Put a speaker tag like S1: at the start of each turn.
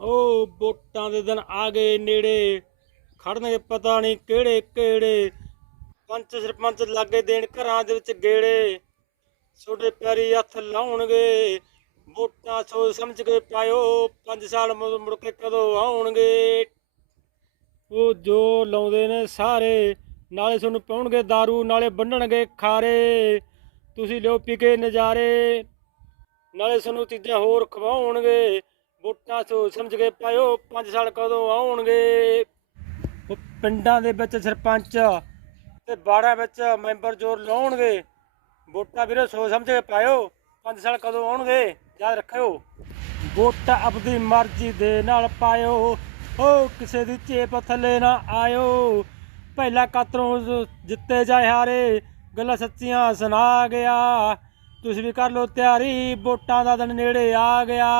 S1: ਓ ਵੋਟਾਂ ਦੇ ਦਿਨ ਆ ਗਏ ਨੇੜੇ। ਖੜਨਗੇ ਪਤਾ ਨਹੀਂ ਕਿਹੜੇ ਕਿਹੜੇ। ਪੰਚ ਸਰਪੰਚ ਲਾਗੇ ਦੇਣ ਘਰਾਂ ਦੇ ਵਿੱਚ ਗੇੜੇ। ਛੋਟੇ ਪਿਆਰੀ ਹੱਥ ਲਾਉਣਗੇ। ਵੋਟਾਂ ਸੋਚ ਸਮਝ ਕੇ ਪਾਇਓ। 5 ਸਾਲ ਮੁੜ ਮੁੜ ਕੇ ਕਦੋਂ ਆਉਣਗੇ? ਉਹ ਜੋ ਲਾਉਂਦੇ ਨੇ ਸਾਰੇ, ਨਾਲੇ ਤੁਹਾਨੂੰ ਪਾਉਣਗੇ दारू, ਨਾਲੇ ਬੰਨਣਗੇ ਖਾਰੇ। ਤੁਸੀਂ ਲਿਓ ਪੀ ਕੇ ਨਜ਼ਾਰੇ। ਨਾਲੇ ਤੁਹਾਨੂੰ ਚੀਜ਼ਾਂ ਹੋਰ ਖਵਾਉਣਗੇ। ਵੋਟਾਂ ਸੋਚ ਸਮਝ ਕੇ ਪਾਇਓ 5 ਸਾਲ ਕਦੋਂ ਆਉਣਗੇ? ਪਿੰਡਾਂ ਦੇ ਵਿੱਚ ਸਰਪੰਚ ਤੇ ਬਾੜਾਂ ਵਿੱਚ ਮੈਂਬਰ ਜੋਰ ਲਾਉਣਗੇ। ਵੋਟਾਂ ਵੀਰੋ, ਸੋਚ ਸਮਝ ਕੇ ਪਾਇਓ 5 ਸਾਲ ਕਦੋਂ ਆਉਣਗੇ? ਯਾਦ ਰੱਖਿਓ, ਵੋਟ ਆਪਦੀ ਮਰਜ਼ੀ ਦੇ ਨਾਲ ਪਾਇਓ। ਓ ਕਿਸੇ ਦੀ ਚੇਪ ਥੱਲੇ ਨਾ ਆਇਓ। ਪਹਿਲਾ ਕਤਰੋਂ ਜਿੱਤੇ ਜਾਏ ਹਾਰੇ, ਗੱਲਾਂ ਸੱਚੀਆਂ ਸੁਣਾ ਗਿਆ। ਤੁਸੀਂ ਵੀ ਕਰ ਲੋ ਤਿਆਰੀ, ਵੋਟਾਂ ਦਾ ਦਿਨ ਨੇੜੇ ਆ ਗਿਆ।